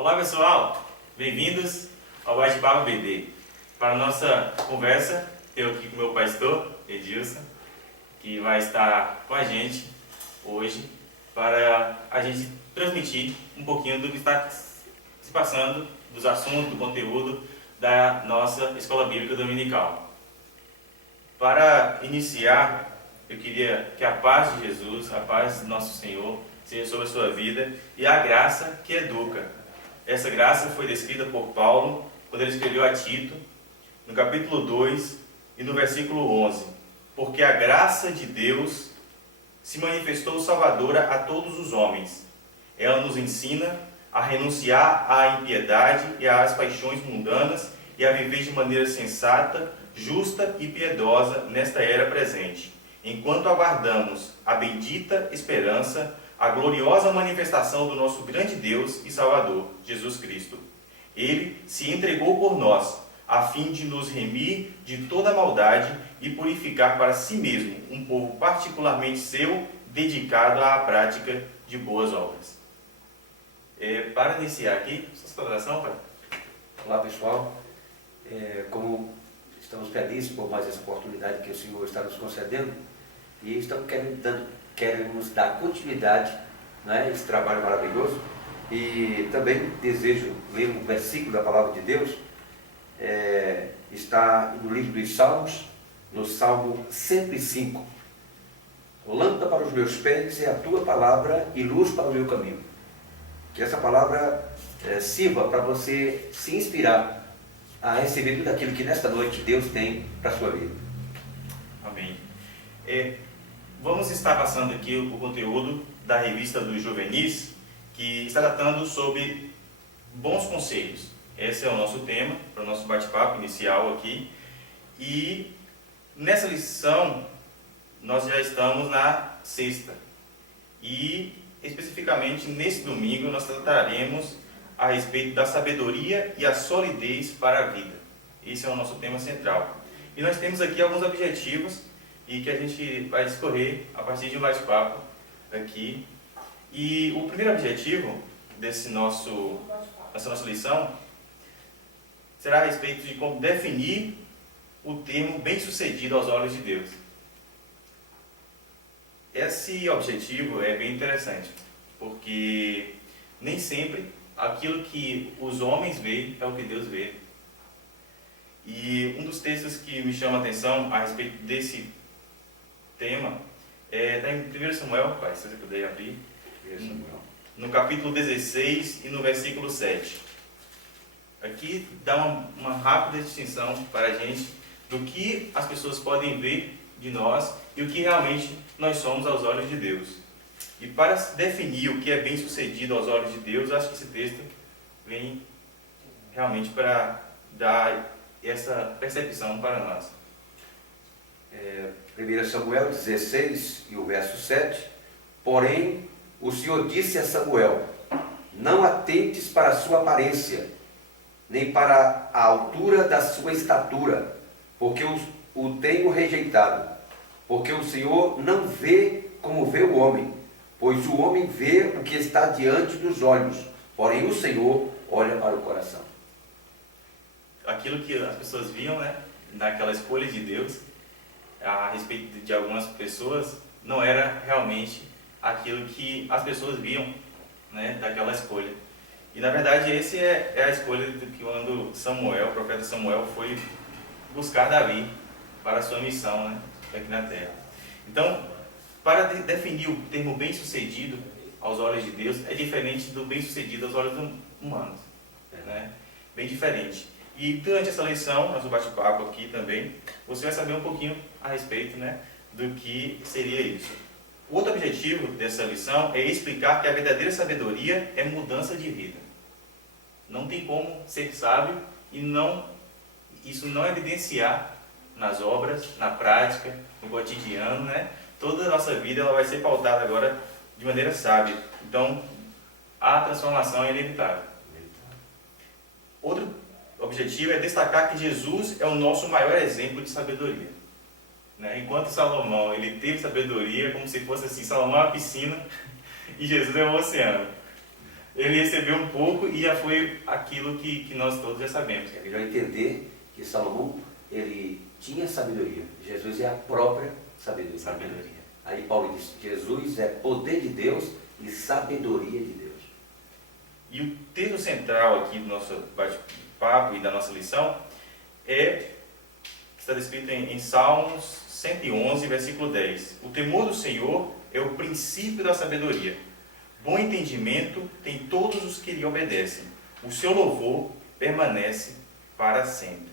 Olá pessoal, bem-vindos ao Bate-Papo BD. Para a nossa conversa, eu aqui com o meu pastor, Edilson, que vai estar com a gente hoje para a gente transmitir um pouquinho do que está se passando, dos assuntos, do conteúdo da nossa Escola Bíblica Dominical. Para iniciar, eu queria que a paz de Jesus, a paz do nosso Senhor, seja sobre a sua vida e a graça que educa. Essa graça foi descrita por Paulo quando ele escreveu a Tito, no capítulo 2 e no versículo 11. Porque a graça de Deus se manifestou salvadora a todos os homens. Ela nos ensina a renunciar à impiedade e às paixões mundanas e a viver de maneira sensata, justa e piedosa nesta era presente, enquanto aguardamos a bendita esperança, a gloriosa manifestação do nosso grande Deus e Salvador, Jesus Cristo. Ele se entregou por nós, a fim de nos remir de toda maldade e purificar para si mesmo um povo particularmente seu, dedicado à prática de boas obras. Para iniciar aqui, sua oração, pai. Olá pessoal, como estamos felizes por mais essa oportunidade que o Senhor está nos concedendo e estamos queremos dar continuidade, né, a esse trabalho maravilhoso. E também desejo ler um versículo da Palavra de Deus, está no livro dos Salmos, no Salmo 105. Lâmpada para os meus pés é a tua palavra e luz para o meu caminho. Que essa palavra sirva para você se inspirar a receber tudo aquilo que nesta noite Deus tem para a sua vida. Amém. Vamos estar passando aqui o conteúdo da revista dos Juvenis, que está tratando sobre bons conselhos. Esse é o nosso tema, para o nosso bate-papo inicial aqui. E nessa lição, nós já estamos na sexta. E, especificamente, nesse domingo, nós trataremos a respeito da sabedoria e a solidez para a vida. Esse é o nosso tema central. E nós temos aqui alguns objetivos e que a gente vai discorrer a partir de um bate-papo aqui. E o primeiro objetivo dessa nossa lição será a respeito de como definir o termo bem-sucedido aos olhos de Deus. Esse objetivo é bem interessante, porque nem sempre aquilo que os homens veem é o que Deus vê. E um dos textos que me chama a atenção a respeito desse tema está em 1 Samuel, pai, se você puder abrir, no capítulo 16 e no versículo 7. Aqui dá uma rápida distinção para a gente do que as pessoas podem ver de nós e o que realmente nós somos aos olhos de Deus. E para definir o que é bem sucedido aos olhos de Deus, acho que esse texto vem realmente para dar essa percepção para nós. 1 Samuel 16 e o verso 7. Porém, o Senhor disse a Samuel: não atentes para a sua aparência, nem para a altura da sua estatura, porque o tenho rejeitado. Porque o Senhor não vê como vê o homem, pois o homem vê o que está diante dos olhos, porém o Senhor olha para o coração. Aquilo que as pessoas viam, né, naquela escolha de Deus, a respeito de algumas pessoas, não era realmente aquilo que as pessoas viam, né, daquela escolha. E na verdade essa é a escolha do que quando o profeta Samuel, foi buscar Davi para a sua missão, né, aqui na terra. Então, para definir o termo bem-sucedido aos olhos de Deus, é diferente do bem-sucedido aos olhos humanos, né? Bem diferente. E durante essa lição, nosso bate-papo aqui também, você vai saber um pouquinho a respeito, né, do que seria isso. O outro objetivo dessa lição é explicar que a verdadeira sabedoria é mudança de vida. Não tem como ser sábio e isso não evidenciar nas obras, na prática, no cotidiano, né? Toda a nossa vida ela vai ser pautada agora de maneira sábia. Então, a transformação é inevitável. Outro objetivo é destacar que Jesus é o nosso maior exemplo de sabedoria. Né? Enquanto Salomão ele teve sabedoria, como se fosse assim, Salomão é uma piscina e Jesus é um oceano. ele recebeu um pouco e já foi aquilo que nós todos já sabemos. É melhor entender que Salomão, ele tinha sabedoria. Jesus é a própria sabedoria. Sabedoria. Aí Paulo diz, Jesus é poder de Deus e sabedoria de Deus. E o texto central aqui do nosso bate-papo e da nossa lição está descrito em Salmos 111, versículo 10. O temor do Senhor é o princípio da sabedoria. Bom entendimento tem todos os que lhe obedecem. O seu louvor permanece para sempre.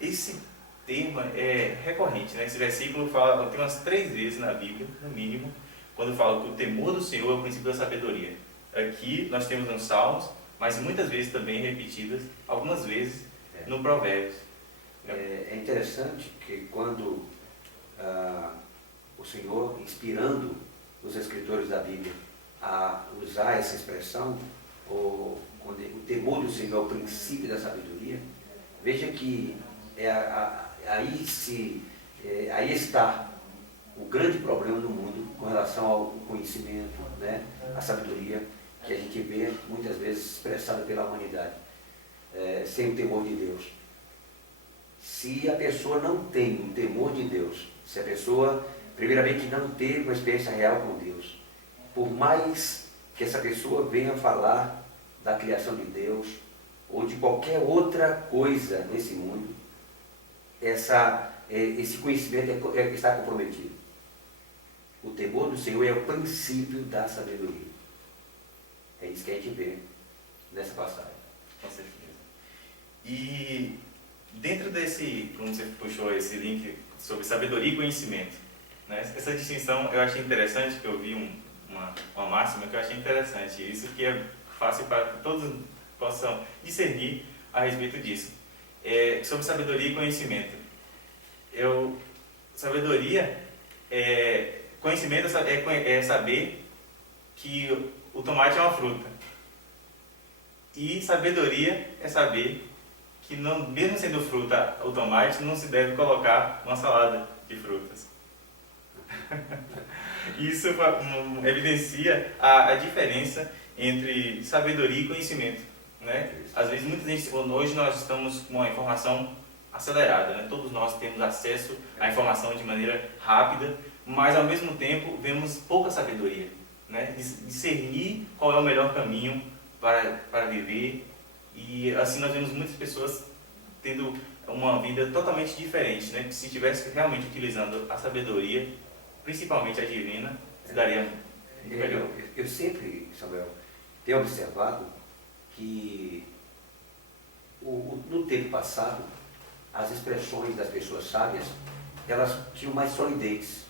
Esse tema é recorrente, né? Esse versículo fala, tem umas 3 vezes na Bíblia, no mínimo, quando fala que o temor do Senhor é o princípio da sabedoria. Aqui nós temos nos Salmos, mas muitas vezes também repetidas, algumas vezes no Provérbios. É interessante que quando o Senhor, inspirando os escritores da Bíblia a usar essa expressão, o temor do Senhor é o princípio da sabedoria, veja que aí está o grande problema no mundo com relação ao conhecimento, né, a sabedoria que a gente vê muitas vezes expressada pela humanidade, sem o temor de Deus. Se a pessoa não tem o temor de Deus, se a pessoa, primeiramente, não teve uma experiência real com Deus, por mais que essa pessoa venha falar da criação de Deus ou de qualquer outra coisa nesse mundo, esse conhecimento está comprometido. O temor do Senhor é o princípio da sabedoria. É isso que a gente vê nessa passagem. Com certeza. E dentro desse, como você puxou esse link sobre sabedoria e conhecimento, né? Essa distinção eu achei interessante, que eu vi uma máxima que eu achei interessante. Isso que é fácil para que todos possam discernir a respeito disso. Sobre sabedoria e conhecimento. Conhecimento é saber que o tomate é uma fruta. E sabedoria é saber que, não, mesmo sendo fruta o tomate, não se deve colocar uma salada de frutas. Isso evidencia a diferença entre sabedoria e conhecimento, né? Às vezes, hoje nós estamos com uma informação acelerada, né? Todos nós temos acesso à informação de maneira rápida, mas ao mesmo tempo vemos pouca sabedoria, né? Discernir qual é o melhor caminho para viver, e assim nós vemos muitas pessoas tendo uma vida totalmente diferente, né? Que se estivesse realmente utilizando a sabedoria, principalmente a divina, se daria muito melhor. Eu sempre, Samuel, tenho observado que no tempo passado, as expressões das pessoas sábias, elas tinham mais solidez.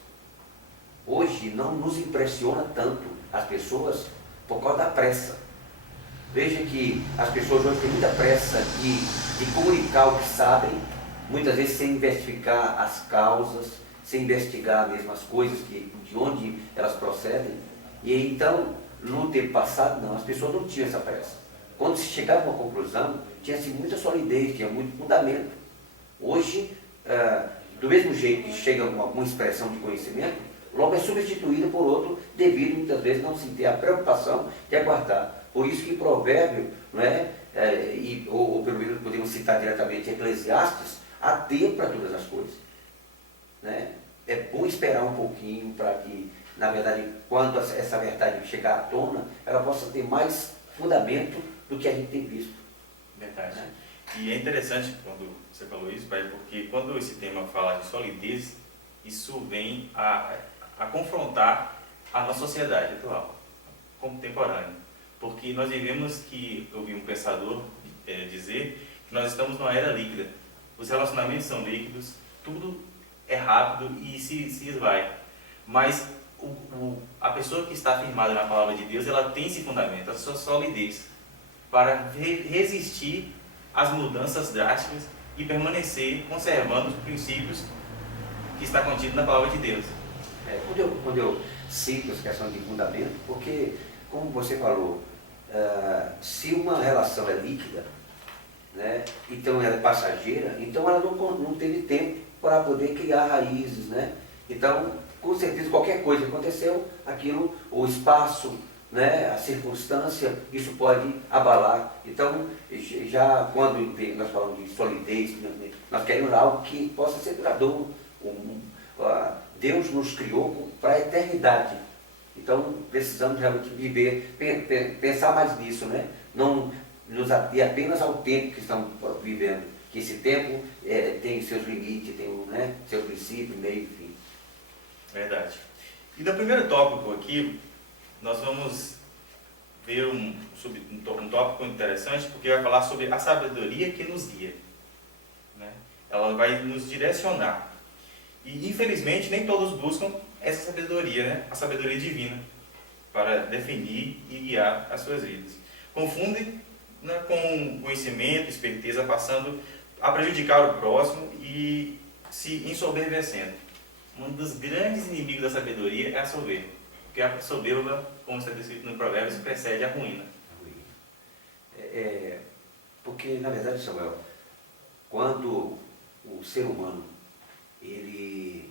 Hoje não nos impressiona tanto as pessoas por causa da pressa. Veja que as pessoas hoje têm muita pressa de comunicar o que sabem, muitas vezes sem investigar as causas, sem investigar mesmo as coisas de onde elas procedem. E então, no tempo passado, não, as pessoas não tinham essa pressa. Quando se chegava a uma conclusão, tinha-se muita solidez, tinha muito fundamento. Hoje, do mesmo jeito que chega uma expressão de conhecimento, logo é substituída por outro, devido muitas vezes não se ter a preocupação de aguardar. Por isso que Provérbio, não é, ou pelo menos podemos citar diretamente Eclesiastes, há tempo para todas as coisas. Né? É bom esperar um pouquinho para que, na verdade, quando essa verdade chegar à tona, ela possa ter mais fundamento do que a gente tem visto. Verdade. Né? E é interessante quando você falou isso, pai, porque quando esse tema fala de solidez, isso vem a confrontar a nossa sociedade atual, contemporânea. Porque nós vivemos eu vi um pensador dizer que nós estamos numa era líquida. Os relacionamentos são líquidos, tudo é rápido e se esvai. Mas a pessoa que está firmada na palavra de Deus, ela tem esse fundamento, a sua solidez, para resistir às mudanças drásticas e permanecer conservando os princípios que está contido na palavra de Deus. Quando eu cito essa questão de fundamento, porque, como você falou, se uma relação é líquida, né, então ela é passageira, então ela não teve tempo para poder criar raízes, né? Então, com certeza, qualquer coisa que aconteceu, aquilo, o espaço, né, a circunstância, isso pode abalar. Então, já quando nós falamos de solidez, nós queremos algo que possa ser duradouro. Deus nos criou para a eternidade. Então, precisamos realmente viver, pensar mais nisso, né? Não nos ater apenas ao tempo que estamos vivendo, que esse tempo tem seus limites, tem seu princípio, meio e fim. Verdade. E no primeiro tópico aqui, nós vamos ver um tópico interessante, porque vai falar sobre a sabedoria que nos guia, né? Ela vai nos direcionar. E, infelizmente, nem todos buscam essa sabedoria, né? A sabedoria divina, para definir e guiar as suas vidas. Confundem, né, com conhecimento, esperteza, passando a prejudicar o próximo e se ensoberbecendo. Um dos grandes inimigos da sabedoria é a soberba, porque a soberba, como está descrito no Provérbios, precede a ruína. Porque, na verdade, Samuel, quando o ser humano ele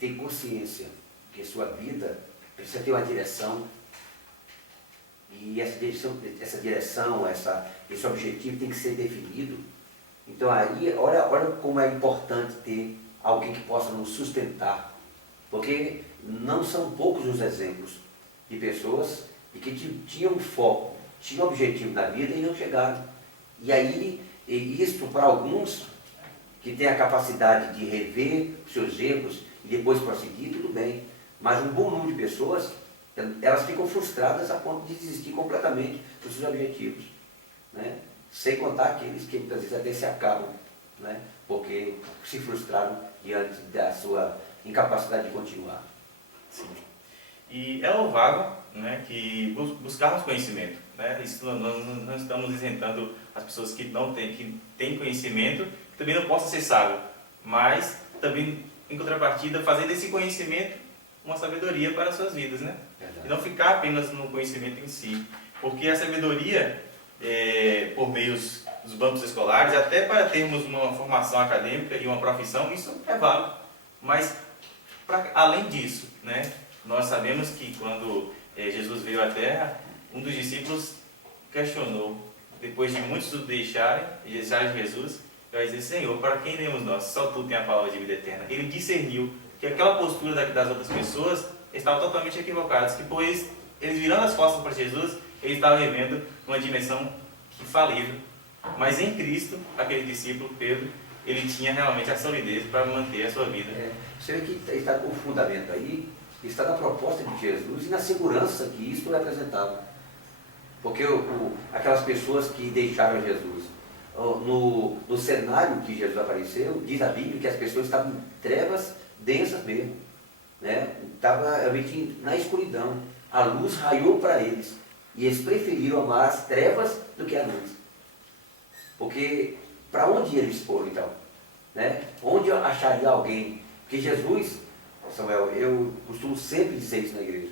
tem consciência que a sua vida precisa ter uma direção, e esse objetivo tem que ser definido. Então aí, olha como é importante ter alguém que possa nos sustentar, porque não são poucos os exemplos de pessoas que tinham foco, tinham objetivo na vida e não chegaram. E aí, isso para alguns que têm a capacidade de rever os seus erros e depois prosseguir, tudo bem. Mas um bom número de pessoas, elas ficam frustradas a ponto de desistir completamente dos seus objetivos, né? Sem contar aqueles que muitas vezes até se acabam, né? Porque se frustraram diante da sua incapacidade de continuar. Sim. E é louvável, né, que buscarmos conhecimento, né? Isso nós não estamos isentando as pessoas que têm conhecimento, que também não possam ser sábios, mas também, em contrapartida, fazer desse conhecimento uma sabedoria para as suas vidas, né? E não ficar apenas no conhecimento em si. Porque a sabedoria, por meio dos bancos escolares, até para termos uma formação acadêmica e uma profissão, isso é válido. Mas, além disso, né, nós sabemos que quando Jesus veio à Terra, um dos discípulos questionou, depois de muitos o deixarem Jesus, vai dizer: Senhor, para quem iremos nós? Só tu tem a palavra de vida eterna. Ele discerniu que aquela postura das outras pessoas estava totalmente equivocada, que pois eles virando as costas para Jesus, eles estavam vivendo uma dimensão falível. Mas em Cristo, aquele discípulo, Pedro, ele tinha realmente a solidez para manter a sua vida. Você vê que está o fundamento aí, está na proposta de Jesus e na segurança que isso representava. Porque aquelas pessoas que deixaram Jesus, no cenário que Jesus apareceu, diz a Bíblia que as pessoas estavam em trevas densas mesmo, né? Estava realmente na escuridão. A luz raiou para eles e eles preferiram amar as trevas do que a luz. Porque para onde eles foram então? Né? Onde acharia alguém? Porque Jesus, Samuel, eu costumo sempre dizer isso na igreja,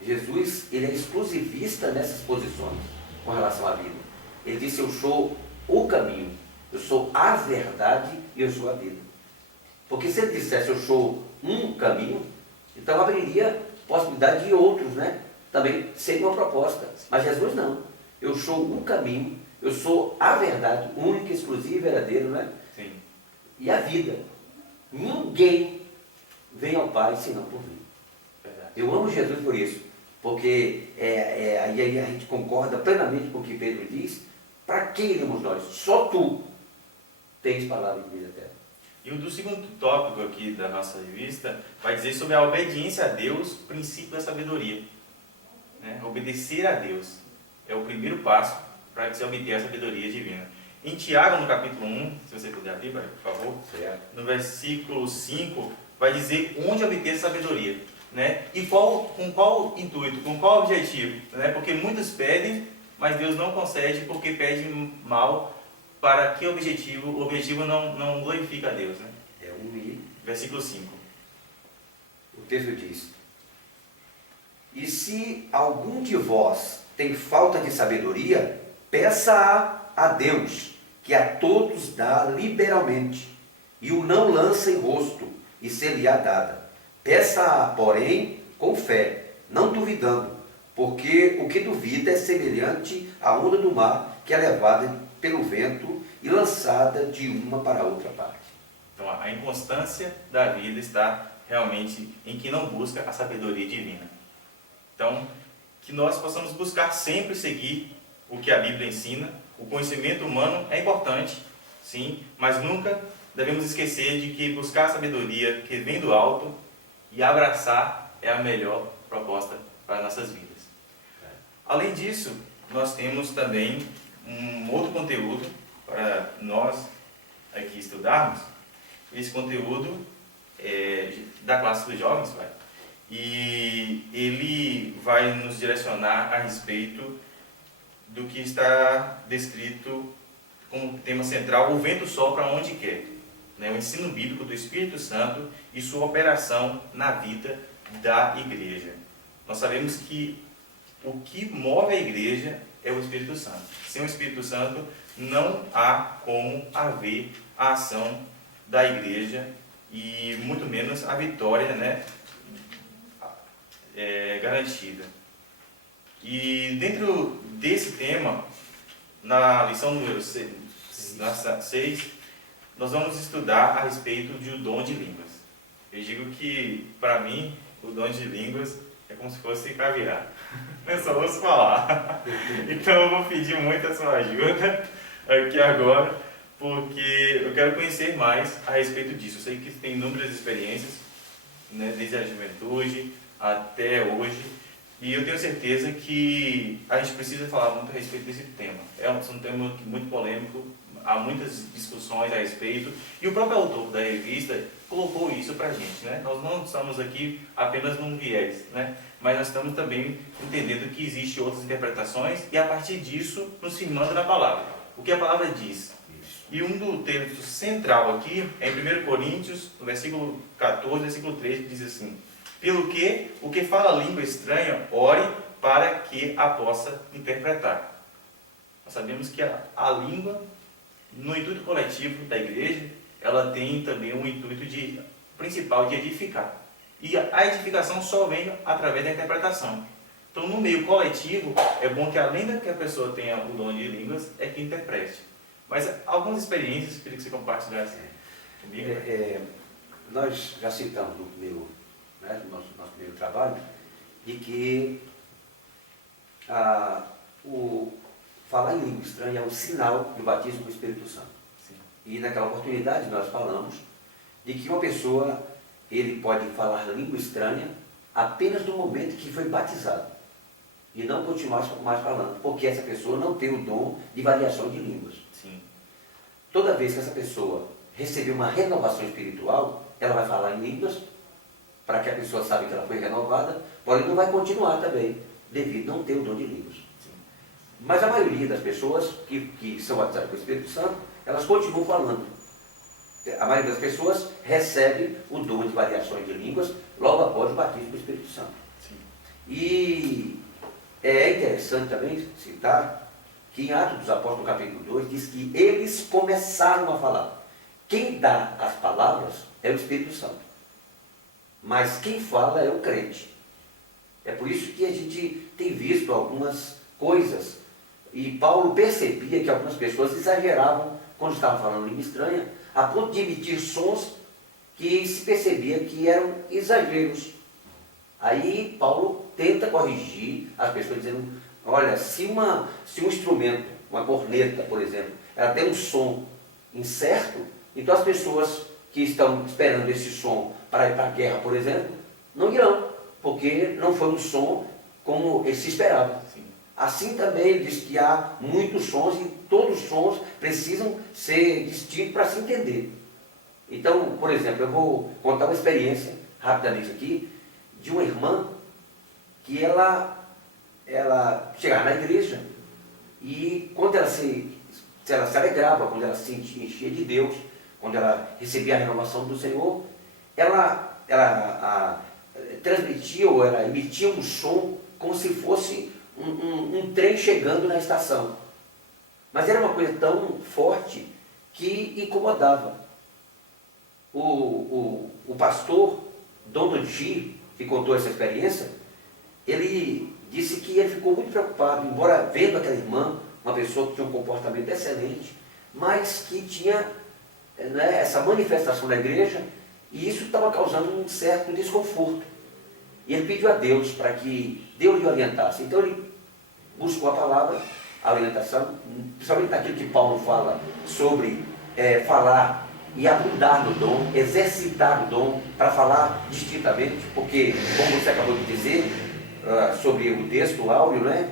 Jesus, ele é exclusivista nessas posições com relação à vida. Ele disse: eu sou o caminho, eu sou a verdade e eu sou a vida. Porque se ele dissesse: eu sou um caminho, então abriria possibilidade de outros, né, também ser uma proposta. Mas Jesus não. Eu sou o caminho, eu sou a verdade, única, exclusiva, verdadeira, né? Sim. E a vida. Ninguém vem ao Pai senão por mim. Verdade. Eu amo Jesus por isso, porque aí a gente concorda plenamente com o que Pedro diz. Para quem iremos nós? Só tu tens palavra de vida eterna. E o do segundo tópico aqui da nossa revista vai dizer sobre a obediência a Deus, princípio da sabedoria. Né? Obedecer a Deus é o primeiro passo para que se obter a sabedoria divina. Em Tiago, no capítulo 1, se você puder abrir, por favor, no versículo 5, vai dizer onde obter a sabedoria. Né? E com qual intuito, com qual objetivo. Né? Porque muitos pedem, mas Deus não concede porque pede mal. Para que objetivo? O objetivo não glorifica a Deus. Né? Versículo 5. O texto diz: e se algum de vós tem falta de sabedoria, peça-a a Deus, que a todos dá liberalmente, e o não lança em rosto, e ser-lhe-á dada. Peça-a, porém, com fé, não duvidando, porque o que duvida é semelhante à onda do mar que é levada pelo vento e lançada de uma para outra parte. Então, a inconstância da vida está realmente em quem não busca a sabedoria divina. Então, que nós possamos buscar sempre seguir o que a Bíblia ensina. O conhecimento humano é importante, sim, mas nunca devemos esquecer de que buscar a sabedoria que vem do alto e abraçar é a melhor proposta para nossas vidas. Além disso, nós temos também um outro conteúdo para nós aqui estudarmos. Esse conteúdo é da classe dos jovens, pai, e ele vai nos direcionar a respeito do que está descrito como tema central: o vento sopra onde quer. O ensino bíblico do Espírito Santo e sua operação na vida da igreja. Nós sabemos que o que move a igreja é o Espírito Santo. Sem o Espírito Santo não há como haver a ação da igreja e muito menos a vitória, garantida. E dentro desse tema, na lição número 6, nós vamos estudar a respeito do dom de línguas. Eu digo que, para mim, o dom de línguas é como se fosse caviar. Eu só ouço falar. Então eu vou pedir muito a sua ajuda aqui agora, porque eu quero conhecer mais a respeito disso. Eu sei que tem inúmeras experiências, desde a juventude até hoje, e eu tenho certeza que a gente precisa falar muito a respeito desse tema. É um tema muito polêmico, há muitas discussões a respeito, e o próprio autor da revista colocou isso para a gente. Nós não estamos aqui apenas num viés, mas nós estamos também entendendo que existem outras interpretações, e a partir disso nos firmando na palavra. O que a palavra diz. E um do texto central aqui é em 1 Coríntios, no versículo 14, versículo 3, que diz assim: pelo que o que fala língua estranha, ore para que a possa interpretar. Nós sabemos que a língua, no intuito coletivo da igreja, ela tem também um intuito principal de edificar. E a edificação só vem através da interpretação. Então, no meio coletivo, é bom que além da que a pessoa tenha o dom de línguas, é que interprete. Mas algumas experiências, queria que você compartilhasse comigo. Nós já citamos no nosso primeiro trabalho, de que o falar em língua estranha é um sinal do batismo do Espírito Santo. Sim. E naquela oportunidade nós falamos de que uma pessoa, ele pode falar língua estranha apenas no momento que foi batizado e não continuar mais falando, porque essa pessoa não tem o dom de variação de línguas. Sim. Toda vez que essa pessoa receber uma renovação espiritual, ela vai falar em línguas, para que a pessoa saiba que ela foi renovada, porém não vai continuar também, devido a não ter o dom de línguas. Sim. Mas a maioria das pessoas que são batizadas com o Espírito Santo, elas continuam falando. A maioria das pessoas recebe o dom de variações de línguas logo após o batismo do Espírito Santo. Sim. E é interessante também citar que em Atos dos Apóstolos, no capítulo 2, diz que eles começaram a falar. Quem dá as palavras é o Espírito Santo. Mas quem fala é o crente. É por isso que a gente tem visto algumas coisas. E Paulo percebia que algumas pessoas exageravam quando estavam falando língua estranha, a ponto de emitir sons que se percebia que eram exageros. Aí Paulo tenta corrigir as pessoas, dizendo: olha, se um instrumento, uma corneta, por exemplo, ela tem um som incerto, então as pessoas que estão esperando esse som para ir para a guerra, por exemplo, não irão, porque não foi um som como se esperava. Sim. Assim também ele diz que há muitos sons e todos os sons precisam ser distintos para se entender. Então, por exemplo, eu vou contar uma experiência rapidamente aqui de uma irmã que ela chegava na igreja e quando ela se alegrava, quando ela se enchia de Deus, quando ela recebia a renovação do Senhor, ela transmitia ou ela emitia um som como se fosse um trem chegando na estação. Mas era uma coisa tão forte que incomodava. O pastor Dom Dodi, que contou essa experiência, ele disse que ele ficou muito preocupado, embora vendo aquela irmã, uma pessoa que tinha um comportamento excelente, mas que tinha, né, essa manifestação da igreja, e isso estava causando um certo desconforto. E ele pediu a Deus para que Deus lhe orientasse. Então ele buscou a palavra, a orientação, principalmente naquilo que Paulo fala sobre falar e abundar no dom, exercitar o dom para falar distintamente, porque, como você acabou de dizer, sobre o texto, o áudio, né?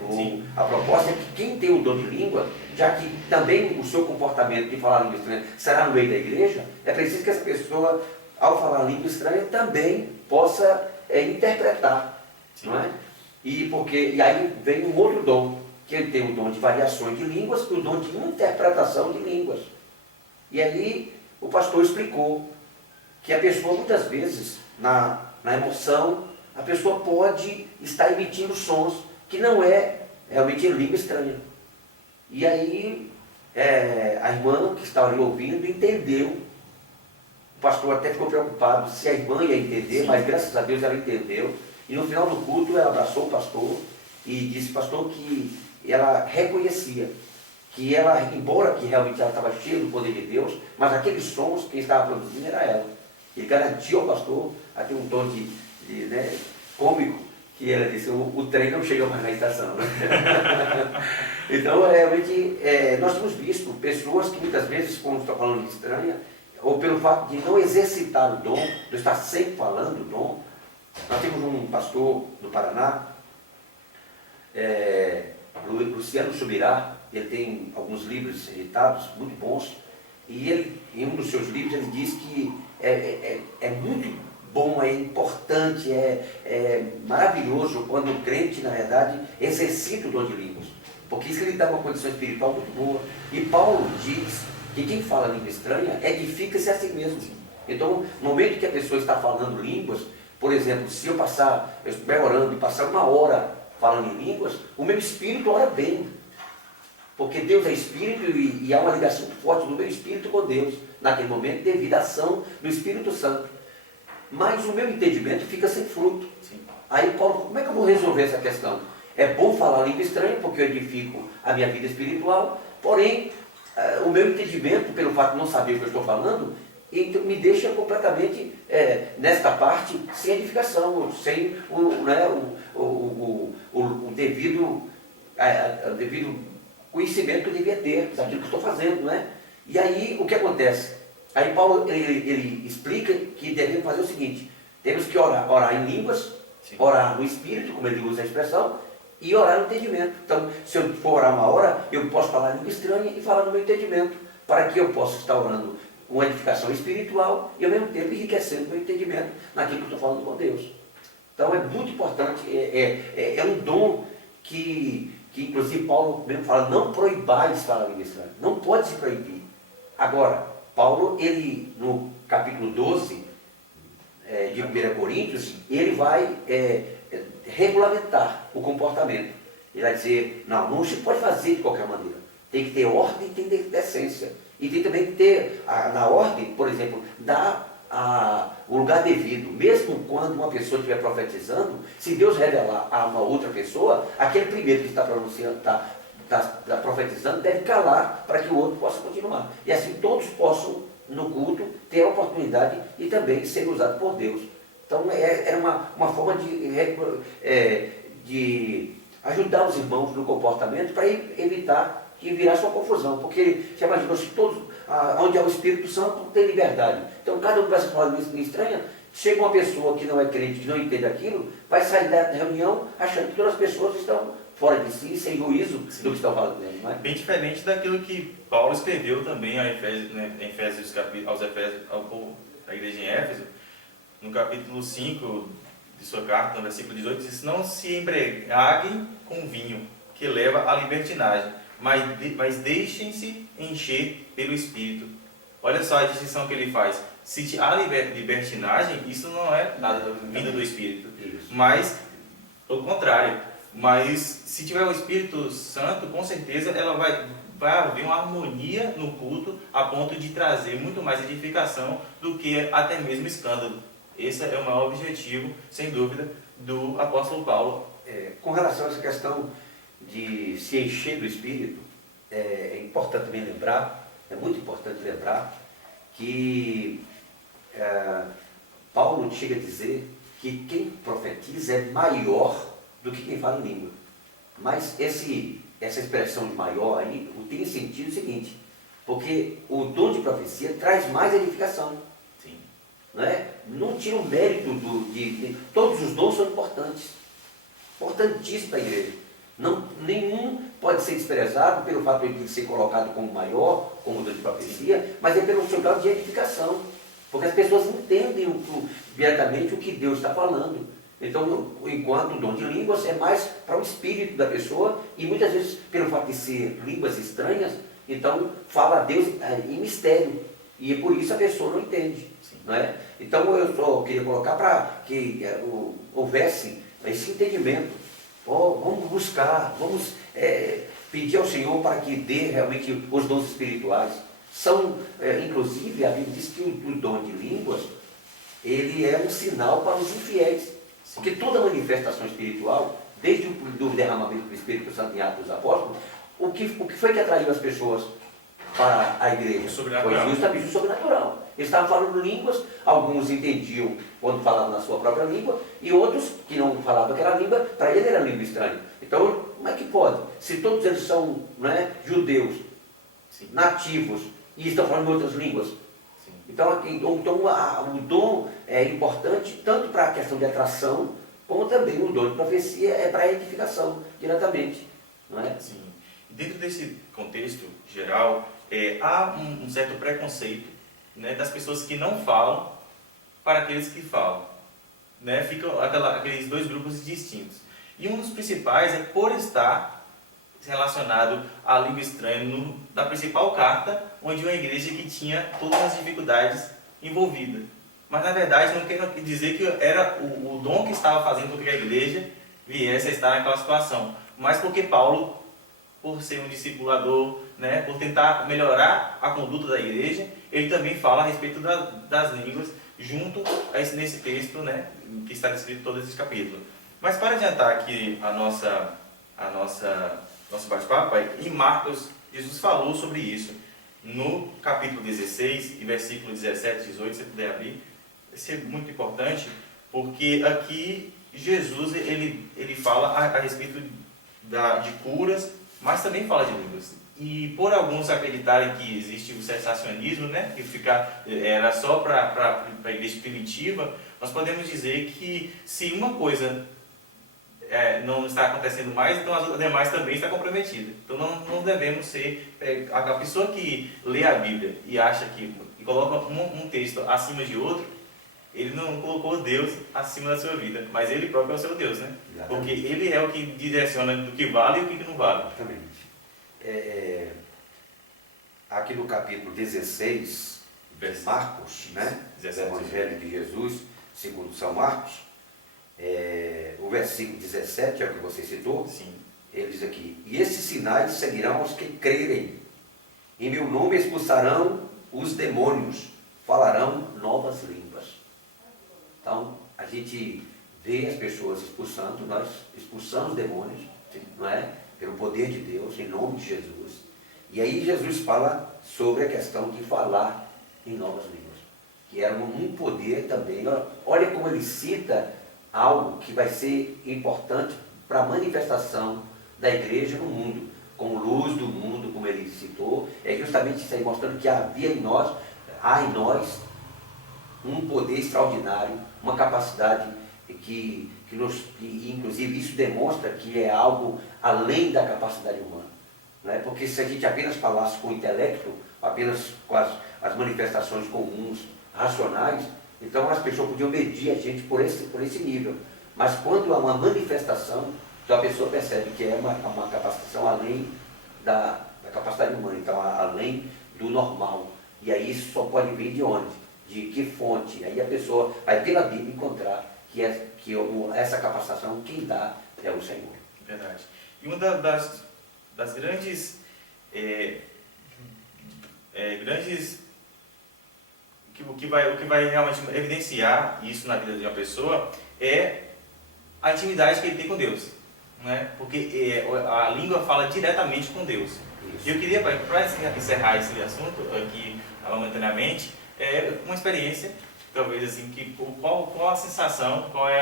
A proposta é que quem tem o dom de língua, já que também o seu comportamento de falar língua estranha será no meio da igreja, é preciso que essa pessoa, ao falar língua estranha, também possa interpretar. Não é? E aí vem um outro dom, que ele tem o dom de variações de línguas e o dom de interpretação de línguas. E aí o pastor explicou que a pessoa, muitas vezes, na emoção, a pessoa pode estar emitindo sons que não é realmente língua estranha. E aí a irmã que estava ali ouvindo entendeu. O pastor até ficou preocupado se a irmã ia entender, sim, mas graças a Deus ela entendeu. E no final do culto ela abraçou o pastor e disse, pastor, que ela reconhecia que ela, embora que realmente ela estava cheia do poder de Deus, mas aqueles sons que estava produzindo era ela. Ele garantiu ao pastor, até um tom né, cômico, que ela disse, o trem não chega mais na estação. Né? Então, realmente, nós temos visto pessoas que muitas vezes, quando estão falando de estranha, ou pelo fato de não exercitar o dom, de estar sempre falando o dom. Nós temos um pastor do Paraná, Luciano Subirá, ele tem alguns livros editados, muito bons, e ele, em um dos seus livros, ele diz que é muito bom, é importante, é maravilhoso quando o crente, na verdade, exercita o dom de línguas, porque isso lhe dá uma condição espiritual muito boa. E Paulo diz que quem fala língua estranha edifica-se a si mesmo. Então, no momento que a pessoa está falando línguas, por exemplo, se eu estiver orando e passar uma hora falando em línguas, o meu espírito ora bem. Porque Deus é espírito e há uma ligação forte do meu espírito com Deus, naquele momento, devido à ação do Espírito Santo. Mas o meu entendimento fica sem fruto. Sim. Aí, Paulo, como é que eu vou resolver essa questão? É bom falar língua estranha, porque eu edifico a minha vida espiritual, porém, o meu entendimento, pelo fato de não saber o que eu estou falando, então me deixa completamente, nesta parte, sem edificação, sem o devido conhecimento que eu devia ter daquilo que estou fazendo, não é? E aí, o que acontece? Aí Paulo, ele explica que devemos fazer o seguinte, temos que orar em línguas, sim, orar no Espírito, como ele usa a expressão, e orar no entendimento. Então, se eu for orar uma hora, eu posso falar língua estranha e falar no meu entendimento, para que eu possa estar orando com edificação espiritual e, ao mesmo tempo, enriquecendo o meu entendimento naquilo que eu estou falando com Deus. Então, é muito importante, é um dom que inclusive Paulo mesmo fala, não proibais falar língua estranha, não pode se proibir. Agora, Paulo, ele no capítulo 12 de 1 Coríntios, ele vai regulamentar o comportamento. Ele vai dizer, não se pode fazer de qualquer maneira, tem que ter ordem, tem que ter decência. E tem também que ter, na ordem, por exemplo, dar o lugar devido. Mesmo quando uma pessoa estiver profetizando, se Deus revelar a uma outra pessoa, aquele primeiro que está pronunciando, está profetizando, deve calar para que o outro possa continuar. E assim todos possam, no culto, ter a oportunidade e também ser usados por Deus. Então era uma forma de ajudar os irmãos no comportamento para evitar que virasse uma confusão. Porque você imaginou, se todos, onde há o Espírito Santo, tem liberdade. Então cada um começa a falar língua estranha, chega uma pessoa que não é crente, que não entende aquilo, vai sair da reunião achando que todas as pessoas estão fora de si, sem juízo, sim, do que estão falando dele, não é? Bem diferente daquilo que Paulo escreveu também à igreja em Éfeso, no capítulo 5 de sua carta, no versículo 18, diz, não se embriaguem com vinho, que leva à libertinagem, mas deixem-se encher pelo Espírito. Olha só a distinção que ele faz. Se há libertinagem, isso não é nada vinda do Espírito, mas, pelo contrário, mas se tiver o Espírito Santo, com certeza ela vai haver uma harmonia no culto a ponto de trazer muito mais edificação do que até mesmo escândalo. Esse é o maior objetivo, sem dúvida, do apóstolo Paulo Com relação a essa questão de se encher do Espírito, é importante também lembrar, é muito importante lembrar que Paulo chega a dizer que quem profetiza é maior do que quem fala em língua. Mas essa expressão de maior aí tem sentido o seguinte, porque o dom de profecia traz mais edificação. Sim. Não é? Não tira o mérito todos os dons são importantes, importantíssimos para a igreja. Nenhum pode ser desprezado pelo fato de ser colocado como maior, como dom de profecia, mas é pelo seu grau de edificação, porque as pessoas entendem diretamente o que Deus está falando. Então, enquanto o dom de línguas é mais para o espírito da pessoa, e muitas vezes, pelo fato de ser línguas estranhas, então fala a Deus em mistério, e por isso a pessoa não entende. Não é? Então, eu só queria colocar para que houvesse esse entendimento. Vamos buscar, vamos pedir ao Senhor para que dê realmente os dons espirituais. Inclusive, a Bíblia diz que o dom de línguas, ele é um sinal para os infiéis. Porque toda manifestação espiritual, desde o derramamento do Espírito Santo em Atos dos Apóstolos, o que foi que atraiu as pessoas para a igreja? Foi justamente o sobrenatural. Eles estavam falando línguas, alguns entendiam quando falavam na sua própria língua, e outros que não falavam aquela língua, para ele era língua estranha. Então, como é que pode? Se todos eles são judeus, Sim. nativos, e estão falando outras línguas. Sim. Então o dom é importante tanto para a questão de atração, como também o dom de profecia é para a edificação, diretamente. Não é? Sim. Dentro desse contexto geral, há um certo preconceito, né, das pessoas que não falam para aqueles que falam. Né? Ficam aqueles dois grupos distintos. E um dos principais é por estar relacionado à língua estranha da principal carta, onde uma igreja que tinha todas as dificuldades envolvidas. Mas na verdade não quer dizer que era o dom que estava fazendo com que a igreja viesse a estar naquela situação, mas porque Paulo, por ser um discipulador, né, por tentar melhorar a conduta da igreja, ele também fala a respeito das línguas, junto nesse texto, né, que está descrito todo esse capítulo. Mas para adiantar aqui nosso bate-papo, em Marcos, Jesus falou sobre isso. No capítulo 16, e versículo 17 e 18, se você puder abrir, vai ser muito importante, porque aqui Jesus ele fala a respeito de curas, mas também fala de línguas. E por alguns acreditarem que existe o cessacionismo, né, que era só para a igreja primitiva, nós podemos dizer que se uma coisa não está acontecendo mais, então as demais também estão comprometidas. Então não devemos ser... a pessoa que lê a Bíblia e acha que e coloca um texto acima de outro, ele não colocou Deus acima da sua vida, mas ele próprio é o seu Deus, né? Exatamente. Porque ele é o que direciona do que vale e o que não vale. Exatamente. Aqui no capítulo 16, Marcos, né? Do Evangelho de Jesus, segundo São Marcos, o versículo 17, é o que você citou. Sim. Ele diz aqui: e esses sinais seguirão aos que crerem. Em meu nome expulsarão os demônios, falarão novas línguas. Então, a gente vê as pessoas expulsando, nós expulsamos demônios, não é? Pelo poder de Deus, em nome de Jesus. E aí Jesus fala sobre a questão de falar em novas línguas, que era um poder também. Olha como ele cita algo que vai ser importante para a manifestação da igreja no mundo, como luz do mundo, como ele citou, é justamente isso aí, mostrando que há em nós um poder extraordinário, uma capacidade que inclusive isso demonstra que é algo além da capacidade humana. Né? Porque se a gente apenas falasse com o intelecto, apenas com as manifestações comuns, racionais, então as pessoas podiam medir a gente por esse nível. Mas quando há uma manifestação, então a pessoa percebe que é uma capacitação além da capacidade humana, então além do normal. E aí isso só pode vir de onde? De que fonte? Aí a pessoa vai pela Bíblia encontrar que essa capacitação quem dá é o Senhor. Verdade. E uma das grandes o que vai realmente evidenciar isso na vida de uma pessoa é a intimidade que ele tem com Deus, né? Porque a língua fala diretamente com Deus. E eu queria, para encerrar esse assunto aqui momentaneamente, uma experiência, talvez assim, qual a sensação, qual é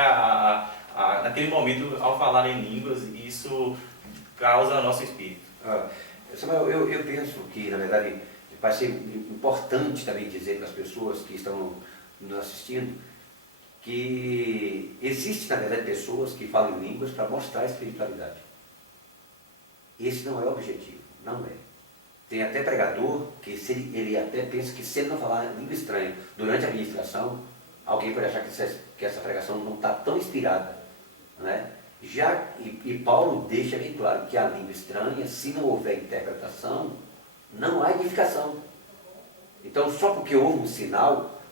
naquele momento, ao falar em línguas, isso causa ao nosso espírito. Samuel, eu penso que, na verdade, vai ser importante também dizer para as pessoas que estão nos assistindo que existe, na verdade, pessoas que falam em línguas para mostrar a espiritualidade. Esse não é o objetivo, não é. Tem até pregador que ele até pensa que se ele não falar língua estranha durante a ministração, alguém pode achar que essa pregação não está tão inspirada, né? E Paulo deixa bem claro que a língua estranha, se não houver interpretação, não há edificação. Então, só porque houve um sinal,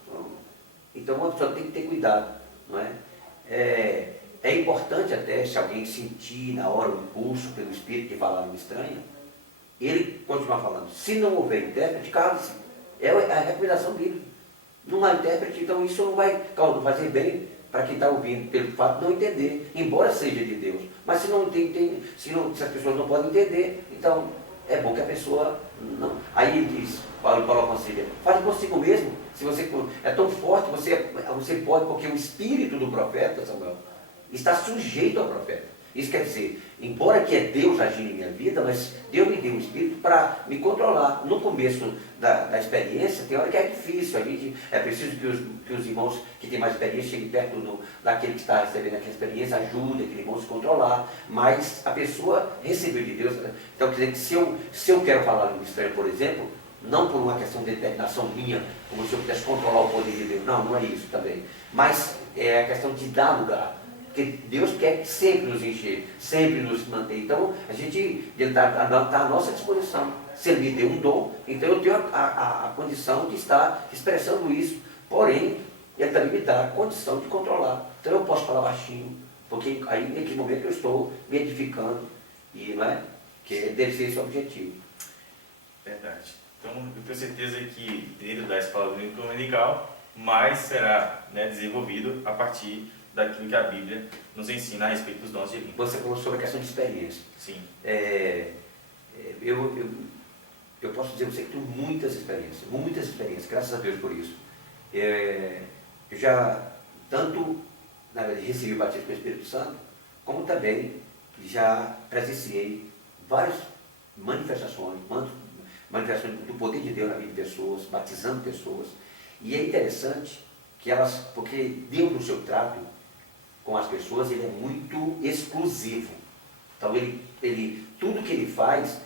então uma pessoa tem que ter cuidado, não é? É importante até, se alguém sentir na hora o impulso pelo Espírito de falar língua estranha, ele continuar falando. Se não houver intérprete, cale-se. É a recomendação bíblica. Não há intérprete, então isso não vai fazer bem para quem está ouvindo, pelo fato de não entender, embora seja de Deus. Mas se não entende, se as pessoas não podem entender, então é bom que a pessoa não. Aí ele diz, Paulo aconselha, fale consigo mesmo. Se você é tão forte, você pode, porque o espírito do profeta, Samuel, está sujeito ao profeta. Isso quer dizer, embora que é Deus agindo em minha vida, mas Deus me deu um espírito para me controlar. No começo da experiência, tem hora que é difícil, é preciso que os irmãos que têm mais experiência cheguem perto daquele que está recebendo aquela experiência, ajudem aquele irmão a se controlar, mas a pessoa recebeu de Deus. Então, quer dizer que se eu quero falar no mistério, por exemplo, não por uma questão de determinação minha, como se eu pudesse controlar o poder de Deus, não é isso também, mas é a questão de dar lugar. Porque Deus quer sempre nos encher, sempre nos manter. Então, Ele está à nossa disposição. Se Ele me deu um dom, então eu tenho a condição de estar expressando isso. Porém, Ele também me dá a condição de controlar. Então, eu posso falar baixinho, porque aí, naquele momento, eu estou me edificando. E, não é? Que deve ser esse o objetivo. Verdade. Então, eu tenho certeza que dentro da escola dominical, mais será, né, desenvolvido a partir daquilo que a Bíblia nos ensina a respeito dos dons de língua. Você falou sobre a questão de experiência. Sim. Eu posso dizer a você que tenho muitas experiências, graças a Deus por isso. Eu já, tanto, na verdade, recebi o batismo com o Espírito Santo, como também já presenciei várias manifestações do poder de Deus na vida de pessoas, batizando pessoas. E é interessante que porque Deus no seu trato com as pessoas, ele é muito exclusivo. Então, tudo que ele faz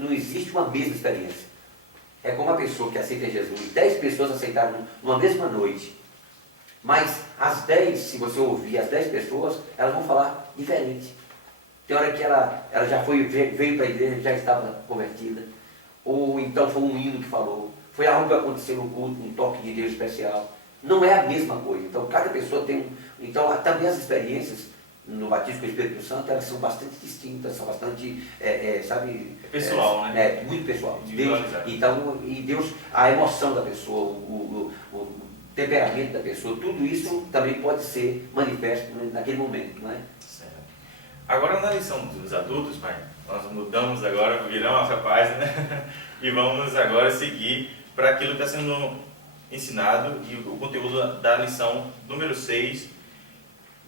não existe uma mesma experiência. É como uma pessoa que aceita Jesus, 10 pessoas aceitaram numa mesma noite. Mas as 10, se você ouvir as 10 pessoas, elas vão falar diferente. Tem hora que ela já veio para a igreja, já estava convertida. Ou então foi um hino que falou. Foi algo que aconteceu no culto, um toque de Deus especial. Não é a mesma coisa. Então, cada pessoa tem Então, também as experiências no batismo com o Espírito Santo, elas são bastante distintas, são bastante, sabe... É pessoal, né? Muito pessoal. Deus, a emoção da pessoa, o temperamento da pessoa, tudo isso também pode ser manifesto naquele momento, não é? Certo. Agora, na lição dos adultos, pai, nós mudamos agora, viramos essa página, né? E vamos agora seguir para aquilo que está sendo ensinado, e o conteúdo da lição número 6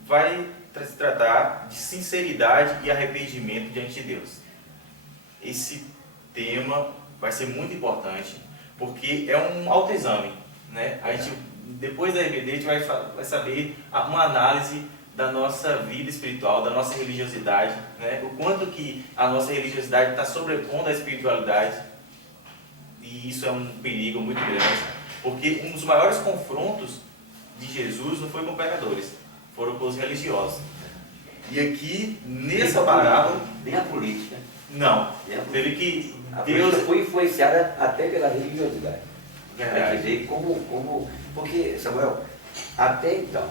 vai se tratar de sinceridade e arrependimento diante de Deus. Esse tema vai ser muito importante, porque é um autoexame, né? A gente, depois da EBD, a gente vai saber uma análise da nossa vida espiritual, da nossa religiosidade, né? O quanto que a nossa religiosidade está sobrepondo a espiritualidade, e isso é um perigo muito grande. Porque um dos maiores confrontos de Jesus não foi com pecadores, foram com os religiosos. E aqui, nessa parábola... Nem a política. Não. Teve que... A política foi influenciada até pela religiosidade. Verdade. Quer dizer, porque, Samuel, até então,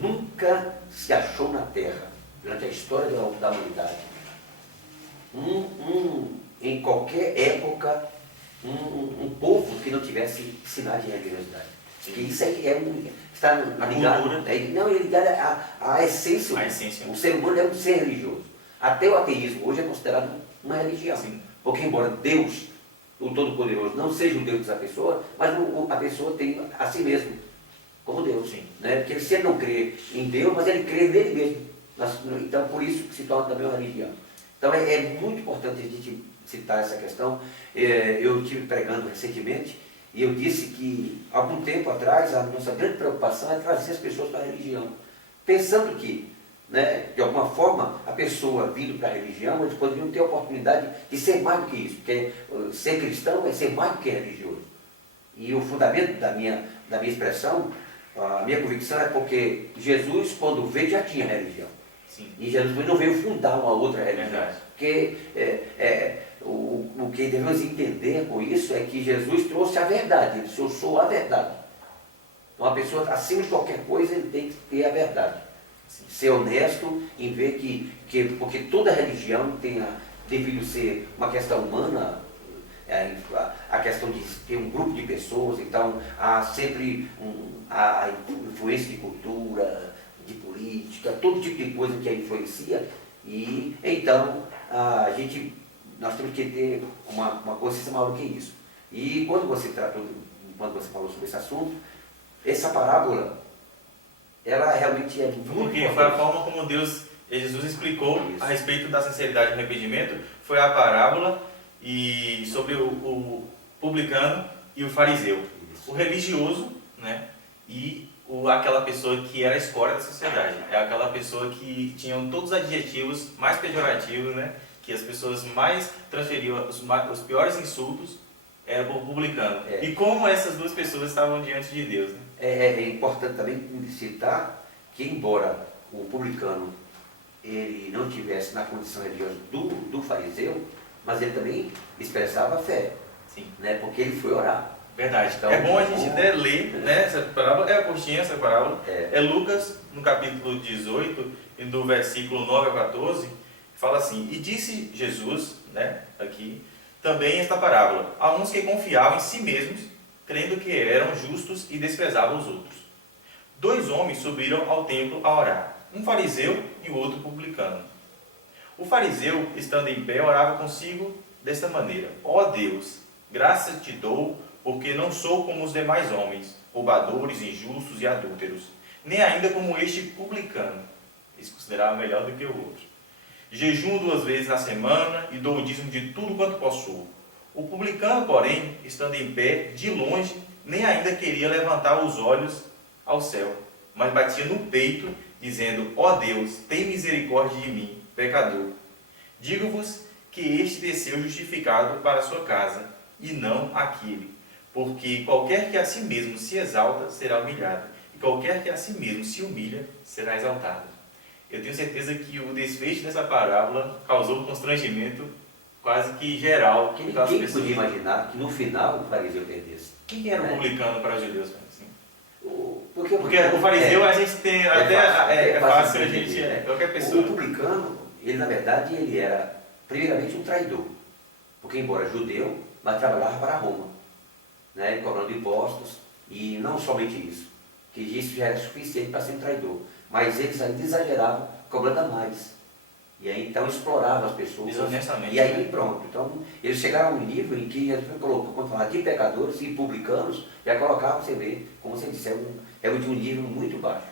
nunca se achou na Terra, durante a história da humanidade, em qualquer época, um povo que não tivesse sinais de religiosidade. Porque isso aí está ligado, cultura. não, é ligado à essência. A essência. O ser humano é um ser religioso. Até o ateísmo hoje é considerado uma religião. Sim. Porque embora Deus, o Todo-Poderoso, não seja o Deus dessa pessoa, mas a pessoa tem a si mesmo como Deus. Sim. Né? Porque se ele não crê em Deus, mas ele crê nele mesmo. Então, por isso que se torna também uma religião. Então, é muito importante a gente citar essa questão. Eu estive pregando recentemente e eu disse que, algum tempo atrás, a nossa grande preocupação é trazer as pessoas para a religião. Pensando que, né, de alguma forma, a pessoa vindo para a religião, eles poderiam ter a oportunidade de ser mais do que isso. Porque ser cristão é ser mais do que religioso. E o fundamento da minha expressão, a minha convicção é porque Jesus, quando veio, já tinha religião. Sim. E Jesus não veio fundar uma outra religião. Verdade. Porque o que devemos entender com isso é que Jesus trouxe a verdade. Ele disse, eu sou a verdade. Então, a pessoa, acima de qualquer coisa, ele tem que ter a verdade. Sim. Ser honesto em ver porque toda religião tem devido ser uma questão humana, a questão de ter um grupo de pessoas, então há sempre a influência de cultura, de política, todo tipo de coisa que a influencia, e então nós temos que ter uma consciência maior do que isso. E quando você falou sobre esse assunto, essa parábola, ela realmente é muito Porque importante. foi a forma como Jesus explicou Isso. a respeito da sinceridade e arrependimento, foi a parábola e sobre o publicano e o fariseu. Isso. O religioso, né, e aquela pessoa que era a escória da sociedade. É aquela pessoa que tinha todos os adjetivos mais pejorativos, né, que as pessoas mais transferiam os piores insultos, era o publicano. E como essas duas pessoas estavam diante de Deus. Né? É importante também citar que, embora o publicano ele não tivesse na condição religiosa do fariseu, mas ele também expressava fé, Sim. né? Porque ele foi orar. Verdade. Então, é bom a gente até ler, né, essa parábola. É curtinha essa parábola. É. É Lucas, no capítulo 18, e do versículo 9 a 14, fala assim: E disse Jesus, né, aqui, também esta parábola, a uns que confiavam em si mesmos, crendo que eram justos e desprezavam os outros. 2 homens subiram ao templo a orar, um fariseu e o outro publicano. O fariseu, estando em pé, orava consigo desta maneira: Ó Deus, graças te dou, porque não sou como os demais homens, roubadores, injustos e adúlteros, nem ainda como este publicano. Ele se considerava melhor do que o outro. Jejuo 2 vezes na semana e dou o dízimo de tudo quanto possuo. O publicano, porém, estando em pé, de longe, nem ainda queria levantar os olhos ao céu, mas batia no peito, dizendo: Ó Deus, tem misericórdia de mim, pecador. Digo-vos que este desceu justificado para a sua casa, e não aquele. Porque qualquer que a si mesmo se exalta, será humilhado, e qualquer que a si mesmo se humilha, será exaltado. Eu tenho certeza que o desfecho dessa parábola causou um constrangimento quase que geral. Que ninguém podia imaginar que no final o fariseu perdesse. Quem era o publicano para os judeus? Assim? Porque o fariseu a gente tem é fácil a gente, né? qualquer pessoa. O publicano, ele na verdade, ele era primeiramente um traidor. Porque embora judeu, mas trabalhava para Roma, né? Cobrando impostos, e não somente isso, que isso já era suficiente para ser um traidor. Mas eles ainda exageravam, cobrando a mais. E aí então exploravam as pessoas. Desonestamente. E aí pronto. Então eles chegaram a um nível em que Jesus colocou, quando falava de pecadores e publicanos, já colocava, você vê, como você disse, é de um nível muito baixo.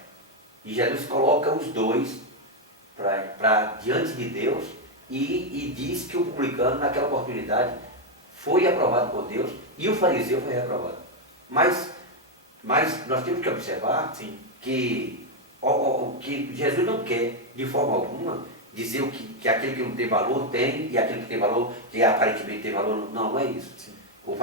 E Jesus coloca os dois para diante de Deus e diz que o publicano, naquela oportunidade, foi aprovado por Deus e o fariseu foi reprovado. Mas nós temos que observar Sim. que Jesus não quer, de forma alguma, dizer que aquele que não tem valor tem, e aquele que tem valor, que aparentemente tem valor, não é isso. Sim. O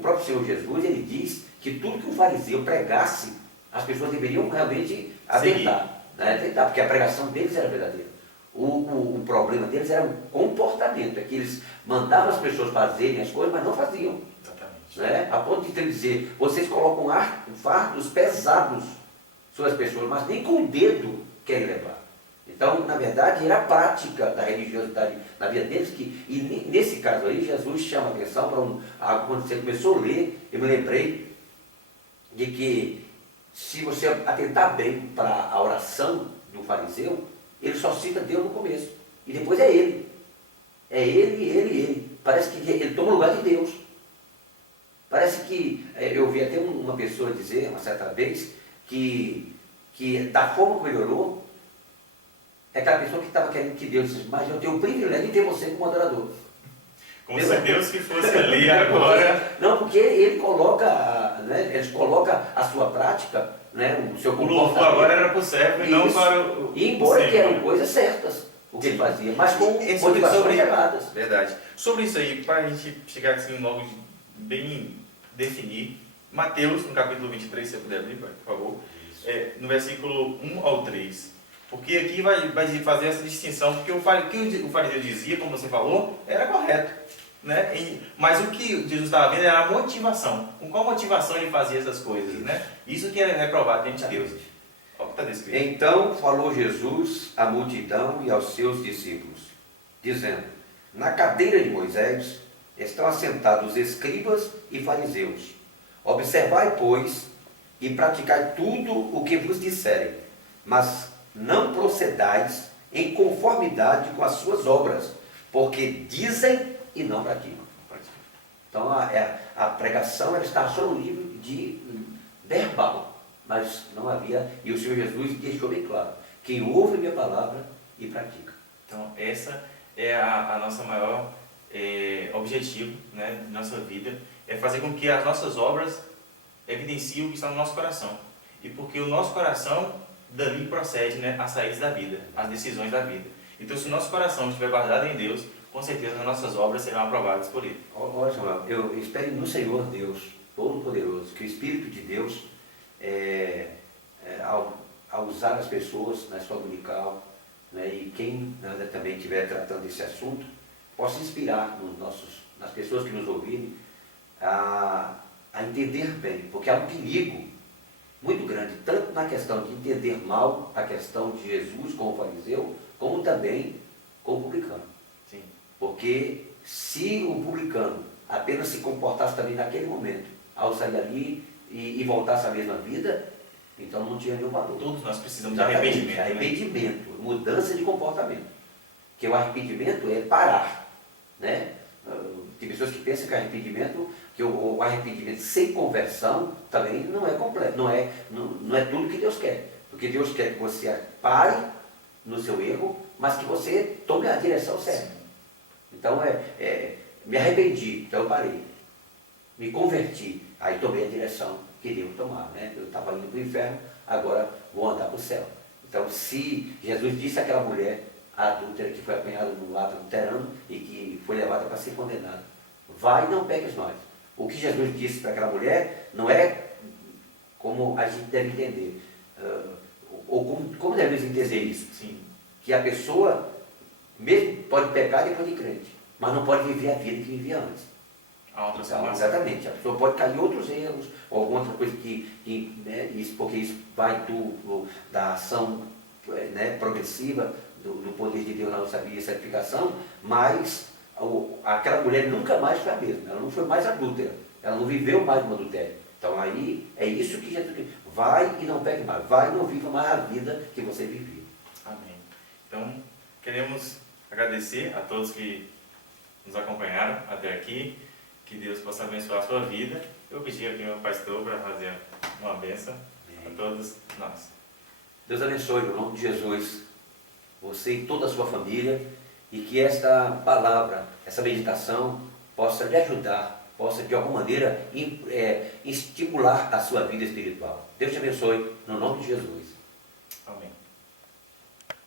próprio Senhor Jesus, ele diz que tudo que o fariseu pregasse, as pessoas deveriam realmente atentar, né? Porque a pregação deles era verdadeira. O problema deles era o comportamento, é que eles mandavam as pessoas fazerem as coisas, mas não faziam. Exatamente. Né? A ponto de dizer, vocês colocam fardos pesados sobre as pessoas, mas nem com o dedo querem levar. Então, na verdade, era a prática da religiosidade na vida deles, e nesse caso aí, Jesus chama a atenção para quando você começou a ler, eu me lembrei de que se você atentar bem para a oração do fariseu, ele só cita Deus no começo. E depois é ele. É ele. Parece que ele toma o lugar de Deus. Parece que, eu vi até uma pessoa dizer, uma certa vez, que da forma como ele orou, é aquela pessoa que estava querendo que Deus dissesse, mas eu tenho o privilégio de ter você como adorador. Como se Deus que fosse ali agora. Não, porque ele coloca, né, ele coloca a sua prática, né, o seu O comportamento. louvor agora era para o servo e não para o E embora que eram Senhor. coisas certas, o que ele fazia, mas com Sobre- motivações erradas. Verdade. Sobre isso aí, para a gente chegar assim logo bem definir, Mateus, no capítulo 23, se você puder abrir, por favor, no versículo 1 ao 3. Porque aqui vai fazer essa distinção, porque o que o fariseu dizia, como você falou, era correto. Né? Mas o que Jesus estava vendo era a motivação. Com qual motivação ele fazia essas coisas? Né? Isso que é reprovado diante de Deus. Olha o que está descrito. Então falou Jesus à multidão e aos seus discípulos, dizendo, na cadeira de Moisés estão assentados escribas e fariseus. Observai, pois, e praticai tudo o que vos disserem, mas não procedais em conformidade com as suas obras, porque dizem e não praticam. Então a pregação ela está só no nível de verbal, mas não havia, e o Senhor Jesus deixou bem claro, quem ouve minha palavra e pratica. Então, essa é a nossa maior objetivo, né, de nossa vida, é fazer com que as nossas obras evidenciem o que está no nosso coração. E porque o nosso coração, dali procede, né, as saídas da vida, as decisões da vida. Então, se o nosso coração estiver guardado em Deus, com certeza as nossas obras serão aprovadas por Ele. Olha, Samuel, eu espero no Senhor Deus Todo-Poderoso, que o Espírito de Deus, ao usar as pessoas na escola dominical, né, e quem também estiver tratando desse assunto, possa inspirar nas pessoas que nos ouvirem a entender bem, porque há um perigo muito grande, tanto na questão de entender mal a questão de Jesus como fariseu, como também como publicano. Sim. Porque se o publicano apenas se comportasse também naquele momento, ao sair dali e voltasse à mesma vida, então não tinha nenhum valor. Todos nós precisamos de Exatamente, arrependimento. Né? arrependimento, mudança de comportamento. Porque o arrependimento é parar. Né? Tem pessoas que pensam que o arrependimento sem conversão também não é completo, não é tudo que Deus quer. Porque Deus quer que você pare no seu erro, mas que você tome a direção certa. Então me arrependi, então eu parei. Me converti, aí tomei a direção que devo tomar. Né? Eu estava indo para o inferno, agora vou andar para o céu. Então, se Jesus disse àquela mulher, a adúltera que foi apanhada no ato adulterando e que foi levada para ser condenada, vai e não peques mais. O que Jesus disse para aquela mulher não é como a gente deve entender, ou como devemos entender isso. Sim. Que a pessoa mesmo pode pecar depois de crente, mas não pode viver a vida que vivia antes. A outra Então, salvação. exatamente, a pessoa pode cair em outros erros, ou alguma outra coisa porque isso vai da ação progressiva do poder de Deus na nossa vida e santificação, mas aquela mulher nunca mais foi a mesma, ela não foi mais adúltera, ela não viveu mais um adultério. Então aí é isso que Jesus diz, vai e não pegue mais, vai e não viva mais a vida que você vivia. Amém. Então, queremos agradecer a todos que nos acompanharam até aqui. Que Deus possa abençoar a sua vida. Eu pedi aqui ao meu pastor para fazer uma bênção a todos nós. Deus abençoe, no nome de Jesus, você e toda a sua família, e que esta palavra, essa meditação, possa lhe ajudar, possa de alguma maneira estimular a sua vida espiritual. Deus te abençoe, no nome de Jesus. Amém.